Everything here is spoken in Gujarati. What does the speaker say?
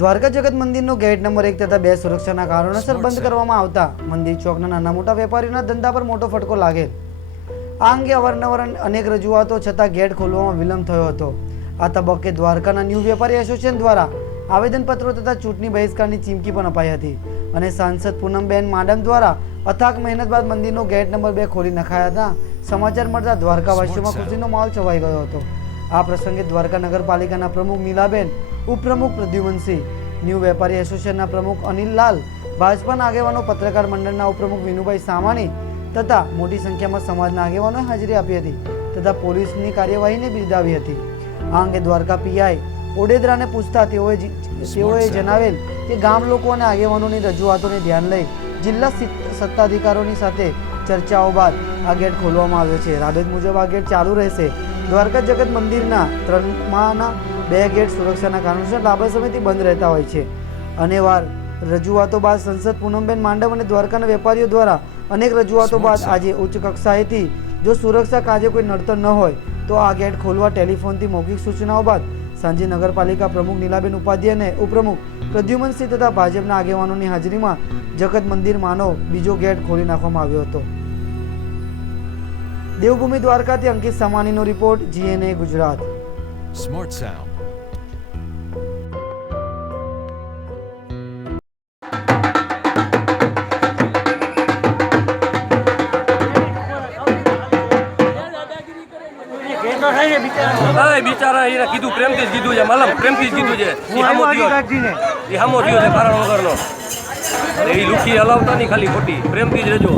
દ્વારકા જગત મંદિરનો ગેટ નંબર એક તથા બે સુરક્ષાના કારણોસર બંધ કરવામાં આવતા. મંદિર ચોકના નાના મોટા વેપારીઓના ધંધા પર મોટો ફટકો લાગેલ આ અંગે અવારનવાર અનેક રજૂઆતો છતાં ગેટ ખોલવામાં વિલંબ થયો હતો. આ તબક્કે દ્વારકાના ન્યૂ વેપારી એસોસિએશન દ્વારા આવેદનપત્રો તથા ચૂંટણી બહિષ્કારની ચીમકી પણ અપાઈ હતી અને સાંસદ પૂનમબેન માડમ દ્વારા અથાગ મહેનત બાદ મંદિરનો ગેટ નંબર બે ખોલી નખાયા હતા. સમાચાર મળતા દ્વારકાવાસીઓમાં ખુશીનો માહોલ છવાઈ ગયો હતો. આ પ્રસંગે દ્વારકા નગરપાલિકાના પ્રમુખ મીલાબેન ઉપપ્રમુખ પ્રદ્યુમનસિંહ ન્યૂ વેપારી એસોસિએશનના પ્રમુખ અનિલ લાલ ભાજપાના આગેવાનો પત્રકાર મંડળના ઉપપ્રમુખ વિનુભાઈ સામાણી તથા મોટી સંખ્યામાં સમાજના આગેવાનોએ હાજરી આપી હતી તથા પોલીસની કાર્યવાહીને બિરદાવી હતી. આ અંગે દ્વારકા પીઆઈ ઓડેદરાને પૂછતા તેઓએ તેઓએ જણાવેલ કે ગામ લોકો અને આગેવાનોની રજૂઆતોને ધ્યાન લઈ જિલ્લા સત્તાધિકારોની સાથે ચર્ચાઓ બાદ આ ગેટ ખોલવામાં આવ્યો છે. રાબેત મુજબ આ ગેટ ચાલુ રહેશે. દ્વારકા જગત મંદિરના ત્રણમાંના બે ગેટ સુરક્ષાના કારણોસર લાંબા સમયથી બંધ રહેતા હોય છે. અનેવાર રજૂઆતો બાદ સંસદ પૂનમબેન માંડવ અને દ્વારકાના વેપારીઓ દ્વારા અનેક રજૂઆતો બાદ આજે ઉચ્ચ કક્ષાએથી જો સુરક્ષા કાજે કોઈ નડતર ન હોય તો આ ગેટ ખોલવા ટેલિફોનથી મૌખિક સૂચનાઓ બાદ સાંજે નગરપાલિકા પ્રમુખ નીલાબેન ઉપાધ્યાય અને ઉપપ્રમુખ પ્રદ્યુમનસિંહ તથા ભાજપના આગેવાનોની હાજરીમાં જગત મંદિરમાંનો બીજો ગેટ ખોલી નાખવામાં આવ્યો હતો. દેવભૂમિ દ્વારકાથી Ankit સામાનીનો report GNA Gujarat. Smart sound બિચારા એને કીધું પ્રેમથી જ કીધું છે મલમ પ્રેમથી જ કીધું છે. એ હામો થયો. એ હામો થયો છે કારણ વગરનો. એ લુખી હલાવતા નહીં ખાલી ખોટી. પ્રેમથી જ રહેજો.